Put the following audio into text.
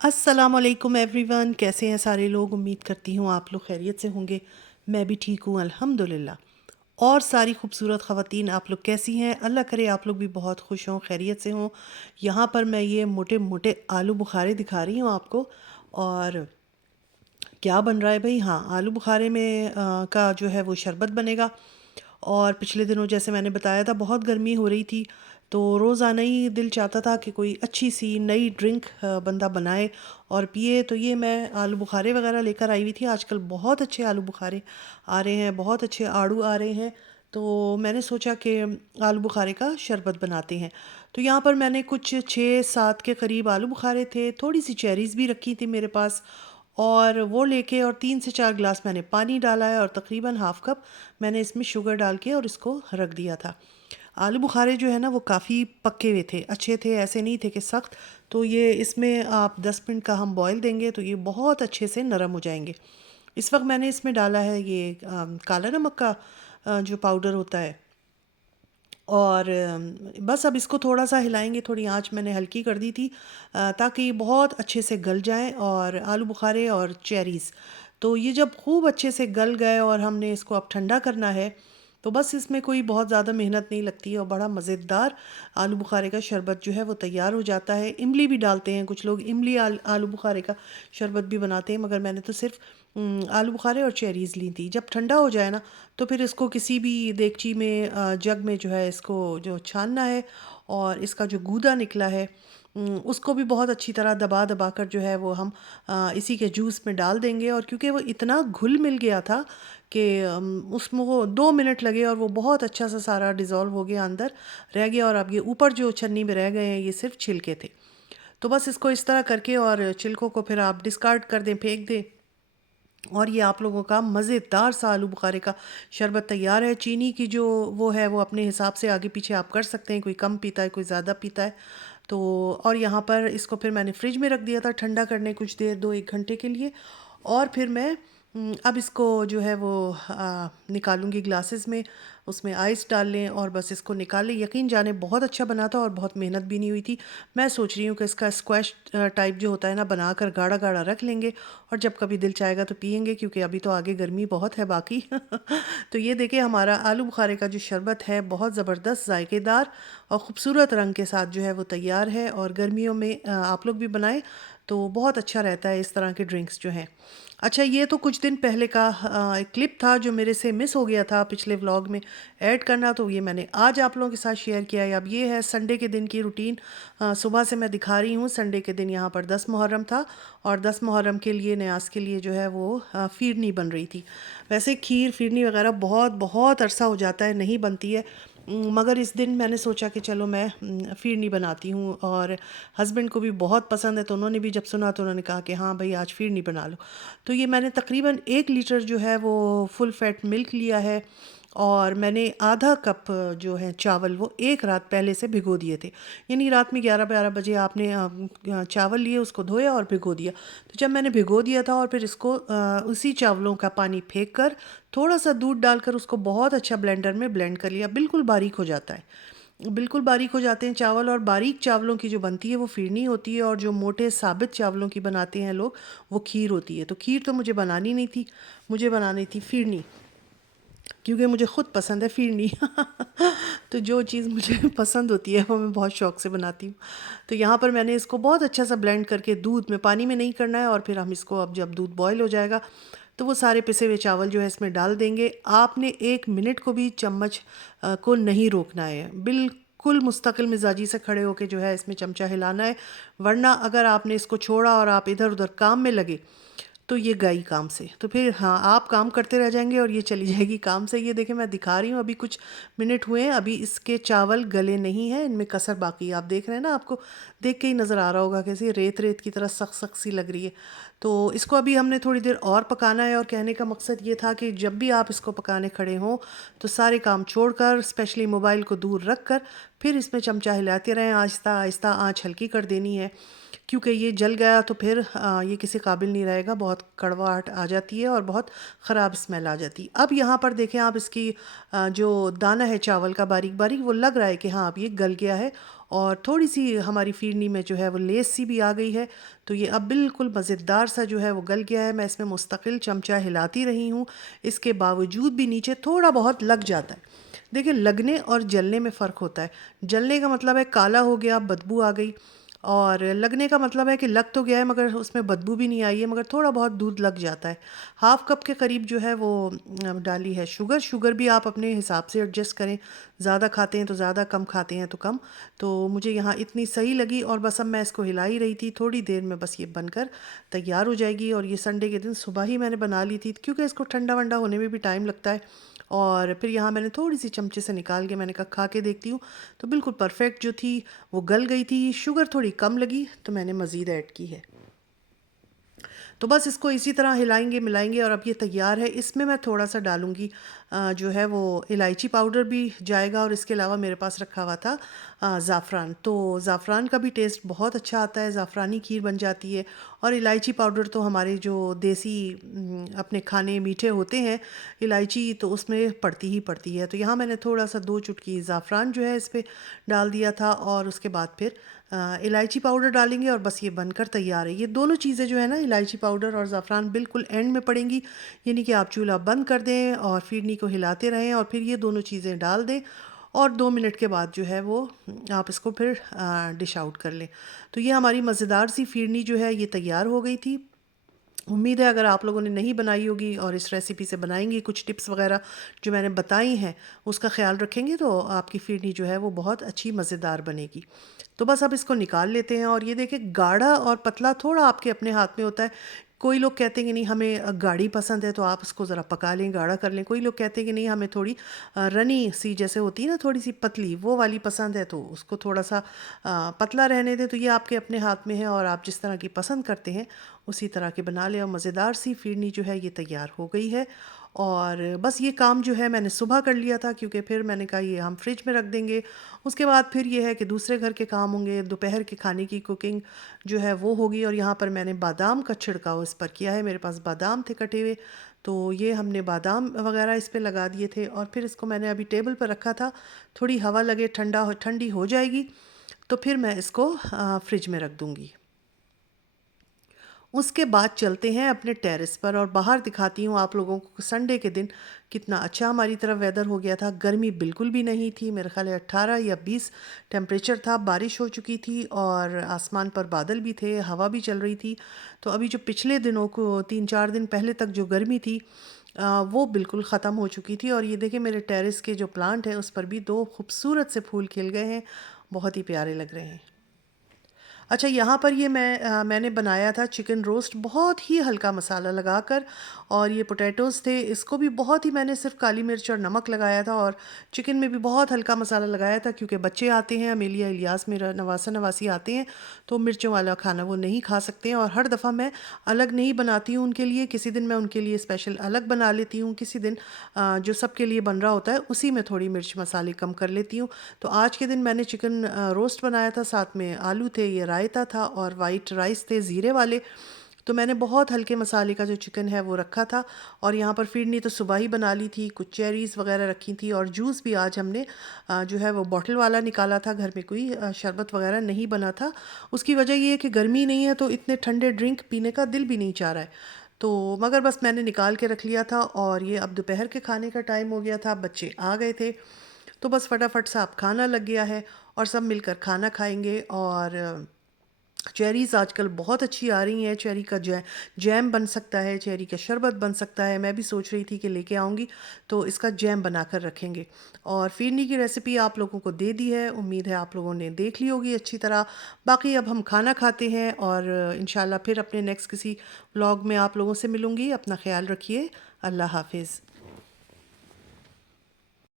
अस्सलामुअलैकुम एवरीवन, कैसे हैं सारे लोग। उम्मीद करती हूँ आप लोग खैरियत से होंगे। मैं भी ठीक हूँ अल्हम्दुलिल्लाह। और सारी खूबसूरत ख़वातीन आप लोग कैसी हैं। अल्लाह करे आप लोग भी बहुत खुश हों, खैरियत से हों। यहाँ पर मैं ये मोटे मोटे आलू बुखारे दिखा रही हूँ आपको। और क्या बन रहा है भाई, हाँ, आलू बुखारे में का जो है वो शरबत बनेगा। और पिछले दिनों जैसे मैंने बताया था बहुत गर्मी हो रही थी, तो रोज़ाना ही दिल चाहता था कि कोई अच्छी सी नई ड्रिंक बंदा बनाए और पिए। तो ये मैं आलू बुखारे वगैरह लेकर आई हुई थी। आजकल बहुत अच्छे आलू बुखारे आ रहे हैं, बहुत अच्छे आड़ू आ रहे हैं। तो मैंने सोचा कि आलू बुखारे का शरबत बनाते हैं। तो यहाँ पर मैंने कुछ 6-7 के करीब आलू बुखारे थे, थोड़ी सी चेरीज़ भी रखी थी मेरे पास। और वो लेके और 3 से 4 गिलास मैंने पानी डाला है और तकरीबन हाफ़ कप मैंने इसमें शुगर डाल के और इसको रख दिया था। आलू बुखारे जो है ना वो काफ़ी पके हुए थे, अच्छे थे, ऐसे नहीं थे कि सख्त। तो ये इसमें आप 10 मिनट का हम बॉयल देंगे तो ये बहुत अच्छे से नरम हो जाएंगे। इस वक्त मैंने इसमें डाला है ये काला नमक का जो पाउडर होता है। और बस अब इसको थोड़ा सा हिलाएंगे, थोड़ी आंच मैंने हल्की कर दी थी ताकि ये बहुत अच्छे से गल जाएं। और आलू बुखारे और चेरीज़ तो ये जब खूब अच्छे से गल गए और हमने इसको अब ठंडा करना है, तो बस इसमें कोई बहुत ज़्यादा मेहनत नहीं लगती है और बड़ा मज़ेदार आलू बुखारे का शरबत जो है वो तैयार हो जाता है। इमली भी डालते हैं कुछ लोग, इमली आलू बुखारे का शरबत भी बनाते हैं, मगर मैंने तो सिर्फ आलू बुखारे और चेरीज़ ली थी। जब ठंडा हो जाए ना तो फिर इसको किसी भी देगची में जग में जो है इसको जो छानना है। और इसका जो गूदा निकला है उसको भी बहुत अच्छी तरह दबा दबा कर जो है वो हम इसी के जूस में डाल देंगे। और क्योंकि वो इतना घुल मिल गया था कि उसमें वो 2 मिनट लगे और वो बहुत अच्छा सा सारा डिज़ोल्व हो गया, अंदर रह गया। और अब ये ऊपर जो छन्नी में रह गए हैं ये सिर्फ छिलके थे। तो बस इसको इस तरह करके और छिलकों को फिर आप डिस्कार्ड कर दें, फेंक दें। और ये आप लोगों का मज़ेदार सा आलू बुखारे का शरबत तैयार है। चीनी की जो वो है वो अपने हिसाब से आगे पीछे आप कर सकते हैं, कोई कम पीता है कोई ज़्यादा पीता है। तो और यहाँ पर इसको फिर मैंने फ्रिज में रख दिया था ठंडा करने कुछ देर, 2-1 घंटे के लिए। और फिर मैं अब इसको जो है वो निकालूंगी ग्लासेस में, उसमें आइस डाल लें और बस इसको निकाल लें। यकीन जाने बहुत अच्छा बना था और बहुत मेहनत भी नहीं हुई थी। मैं सोच रही हूँ कि इसका स्क्वैश टाइप जो होता है ना बनाकर गाढ़ा गाढ़ा रख लेंगे और जब कभी दिल चाहेगा तो पियेंगे, क्योंकि अभी तो आगे गर्मी बहुत है बाकी। तो ये देखिए हमारा आलू बुखारे का जो शरबत है बहुत ज़बरदस्त जायकेदार और ख़ूबसूरत रंग के साथ जो है वो तैयार है। और गर्मियों में आप लोग भी बनाएं तो बहुत अच्छा रहता है इस तरह के ड्रिंक्स जो हैं। अच्छा, ये तो कुछ दिन पहले का एक क्लिप था जो मेरे से मिस हो गया था पिछले व्लॉग में ऐड करना, तो ये मैंने आज आप लोगों के साथ शेयर किया है। अब ये है संडे के दिन की रूटीन। सुबह से मैं दिखा रही हूँ। संडे के दिन यहाँ पर 10 मुहर्रम था और 10 मुहर्रम के लिए न्यास के लिए जो है वो फिरनी बन रही थी। वैसे खीर फिरनी वगैरह बहुत बहुत अरसा हो जाता है नहीं बनती है, मगर इस दिन मैंने सोचा कि चलो मैं फिरनी बनाती हूँ। और हस्बैंड को भी बहुत पसंद है, तो उन्होंने भी जब सुना तो उन्होंने कहा कि हाँ भाई आज फिरनी बना लो। तो ये मैंने तकरीबन 1 लीटर जो है वो फुल फैट मिल्क लिया है। और मैंने आधा कप जो है चावल वो एक रात पहले से भिगो दिए थे। यानी रात में 11-12 बजे आपने चावल लिए, उसको धोया और भिगो दिया। तो जब मैंने भिगो दिया था और फिर इसको उसी चावलों का पानी फेंक कर थोड़ा सा दूध डालकर उसको बहुत अच्छा ब्लेंडर में ब्लेंड कर लिया। बिल्कुल बारीक हो जाता है, बिल्कुल बारीक हो जाते हैं चावल। और बारीक चावलों की जो बनती है वो फिरनी होती है और जो मोटे साबित चावलों की बनाते हैं लोग वो खीर होती है। तो खीर तो मुझे बनानी नहीं थी, मुझे बनानी थी फिरनी, क्योंकि मुझे ख़ुद पसंद है फिरनी। तो जो चीज़ मुझे पसंद होती है वो मैं बहुत शौक़ से बनाती हूँ। तो यहाँ पर मैंने इसको बहुत अच्छा सा ब्लेंड करके, दूध में, पानी में नहीं करना है। और फिर हम इसको अब जब दूध बॉयल हो जाएगा तो वो सारे पिसे हुए चावल जो है इसमें डाल देंगे। आपने 1 मिनट को भी चम्मच को नहीं रोकना है, बिल्कुल मुस्तकिल मिजाजी से खड़े होके जो है इसमें चमचा हिलाना है। वरना अगर आपने इसको छोड़ा और आप इधर उधर काम में लगे तो ये गई काम से, तो फिर हाँ आप काम करते रह जाएंगे और ये चली जाएगी काम से। ये देखें मैं दिखा रही हूँ, अभी कुछ मिनट हुए हैं, अभी इसके चावल गले नहीं हैं, इनमें कसर बाकी है। आप देख रहे हैं ना, आपको देख के ही नज़र आ रहा होगा कैसे रेत रेत की तरह सख्त सख्त सी लग रही है। तो इसको अभी हमने थोड़ी देर और पकाना है। और कहने का मकसद ये था कि जब भी आप इसको पकाने खड़े हों तो सारे काम छोड़कर, स्पेशली मोबाइल को दूर रख कर, फिर इसमें चमचा हिलाते रहें। आहिस्ता आहिस्ता आँच हल्की कर देनी है, क्योंकि ये जल गया तो फिर ये किसी काबिल नहीं रहेगा, बहुत कड़वाहट आ जाती है और बहुत ख़राब स्मेल आ जाती है। अब यहाँ पर देखें आप, इसकी जो दाना है चावल का बारीक बारीक वो लग रहा है कि हाँ अब ये गल गया है। और थोड़ी सी हमारी फिरनी में जो है वो लेस सी भी आ गई है। तो ये अब बिल्कुल मज़ेदार सा जो है वो गल गया है। मैं इसमें मुस्तकिल चमचा हिलाती रही हूँ, इसके बावजूद भी नीचे थोड़ा बहुत लग जाता है। देखिए, लगने और जलने में फ़र्क होता है। जलने का मतलब है काला हो गया, बदबू आ गई, और लगने का मतलब है कि लग तो गया है मगर उसमें बदबू भी नहीं आई है, मगर थोड़ा बहुत दूध लग जाता है। हाफ़ कप के करीब जो है वो डाली है शुगर। शुगर भी आप अपने हिसाब से एडजस्ट करें, ज़्यादा खाते हैं तो ज़्यादा, कम खाते हैं तो कम। तो मुझे यहाँ इतनी सही लगी, और बस अब मैं इसको हिला ही रही थी। थोड़ी देर में बस ये बनकर तैयार हो जाएगी। और ये संडे के दिन सुबह ही मैंने बना ली थी, क्योंकि इसको ठंडा वंडा होने में भी टाइम लगता है। और फिर यहाँ मैंने थोड़ी सी चमचे से निकाल के मैंने कहा खा के देखती हूँ, तो बिल्कुल परफेक्ट जो थी वो गल गई थी। शुगर थोड़ी कम लगी तो मैंने मज़ीद ऐड की है। तो बस इसको इसी तरह हिलाएंगे मिलाएंगे, और अब ये तैयार है। इसमें मैं थोड़ा सा डालूँगी जो है वो इलायची पाउडर भी जाएगा, और इसके अलावा मेरे पास रखा हुआ था ज़ाफ़रान। तो ज़ाफ़रान का भी टेस्ट बहुत अच्छा आता है, ज़ाफ़रानी खीर बन जाती है। और इलायची पाउडर तो हमारे जो देसी अपने खाने मीठे होते हैं, इलायची तो उसमें पड़ती ही पड़ती है। तो यहाँ मैंने थोड़ा सा 2 चुटकी ज़ाफ़रान जो है इस पे डाल दिया था, और उसके बाद फिर इलायची पाउडर डालेंगे, और बस ये बनकर तैयार है। ये दोनों चीज़ें जो है ना, इलायची पाउडर और ज़ाफ़रान, बिल्कुल एंड में पड़ेंगी। यानी कि आप चूल्हा बंद कर दें और फिरनी को हिलाते रहें, और फिर ये दोनों चीज़ें डाल दें, और 2 मिनट के बाद जो है वो आप इसको फिर डिश आउट कर लें। तो ये हमारी मज़ेदार सी फिरनी जो है ये तैयार हो गई थी। उम्मीद है अगर आप लोगों ने नहीं बनाई होगी और इस रेसिपी से बनाएंगी, कुछ टिप्स वगैरह जो मैंने बताई हैं उसका ख़्याल रखेंगे, तो आपकी फिरनी जो है वो बहुत अच्छी मज़ेदार बनेगी। तो बस अब इसको निकाल लेते हैं। और ये देखिए, गाढ़ा और पतला थोड़ा आपके अपने हाथ में होता है। कोई लोग कहते हैं कि नहीं हमें गाढ़ी पसंद है, तो आप उसको ज़रा पका लें, गाढ़ा कर लें। कोई लोग कहते हैं कि नहीं हमें थोड़ी रनी सी जैसे होती है ना, थोड़ी सी पतली, वो वाली पसंद है, तो उसको थोड़ा सा पतला रहने दें। तो ये आपके अपने हाथ में है, और आप जिस तरह की पसंद करते हैं उसी तरह के बना लें। और मज़ेदार सी फिरनी जो है ये तैयार हो गई है। और बस ये काम जो है मैंने सुबह कर लिया था, क्योंकि फिर मैंने कहा ये हम फ्रिज में रख देंगे। उसके बाद फिर ये है कि दूसरे घर के काम होंगे, दोपहर के खाने की कुकिंग जो है वो होगी। और यहाँ पर मैंने बादाम का छिड़काव इस पर किया है। मेरे पास बादाम थे कटे हुए, तो ये हमने बादाम वगैरह इस पे लगा दिए थे। और फिर इसको मैंने अभी टेबल पर रखा था, थोड़ी हवा लगे, ठंडी हो जाएगी तो फिर मैं इसको फ्रिज में रख दूँगी। उसके बाद चलते हैं अपने टेरेस पर, और बाहर दिखाती हूँ आप लोगों को संडे के दिन कितना अच्छा हमारी तरफ वेदर हो गया था। गर्मी बिल्कुल भी नहीं थी, मेरे ख्याल है 18 या 20 टेम्परेचर था। बारिश हो चुकी थी और आसमान पर बादल भी थे, हवा भी चल रही थी। तो अभी जो पिछले दिनों को 3-4 दिन पहले तक जो गर्मी थी वो बिल्कुल ख़त्म हो चुकी थी। और ये देखिए, मेरे टेरेस के जो प्लांट है उस पर भी 2 खूबसूरत से फूल खिल गए हैं, बहुत ही प्यारे लग रहे हैं। अच्छा, यहाँ पर ये मैंने बनाया था चिकन रोस्ट बहुत ही हल्का मसाला लगाकर, और ये पोटैटोज़ थे, इसको भी बहुत ही मैंने सिर्फ काली मिर्च और नमक लगाया था, और चिकन में भी बहुत हल्का मसाला लगाया था, क्योंकि बच्चे आते हैं, अमेलिया इलियास मेरा नवासा नवासी आते हैं, तो मिर्चों वाला खाना वो नहीं खा सकते हैं। और हर दफ़ा मैं अलग नहीं बनाती हूँ उनके लिए, किसी दिन मैं उनके लिए स्पेशल अलग बना लेती हूँ, किसी दिन जो सबके लिए बन रहा होता है उसी में थोड़ी मिर्च मसाले कम कर लेती हूँ। तो आज के दिन मैंने चिकन रोस्ट बनाया था, साथ में आलू थे, ये रायता था, और वाइट राइस थे ज़ीरे वाले। तो मैंने बहुत हल्के मसाले का जो चिकन है वो रखा था। और यहाँ पर फिरनी तो सुबह ही बना ली थी, कुछ चेरीज़ वगैरह रखी थी, और जूस भी आज हमने जो है वो बॉटल वाला निकाला था, घर में कोई शरबत वगैरह नहीं बना था। उसकी वजह ये है कि गर्मी नहीं है, तो इतने ठंडे ड्रिंक पीने का दिल भी नहीं चाह रहा है। तो मगर बस मैंने निकाल के रख लिया था, और ये अब दोपहर के खाने का टाइम हो गया था, बच्चे आ गए थे, तो बस फटाफट से अब खाना लग गया है, और सब मिलकर खाना खाएंगे। और चेरीज़ आजकल बहुत अच्छी आ रही हैं, चेरी का जैम बन सकता है, चेरी का शरबत बन सकता है। मैं भी सोच रही थी कि लेके आऊँगी तो इसका जैम बनाकर रखेंगे। और फिरनी की रेसिपी आप लोगों को दे दी है, उम्मीद है आप लोगों ने देख ली होगी अच्छी तरह। बाकी अब हम खाना खाते हैं, और इंशाल्लाह फिर अपने नेक्स्ट किसी व्लॉग में आप लोगों से मिलूँगी। अपना ख्याल रखिए, अल्लाह हाफिज़।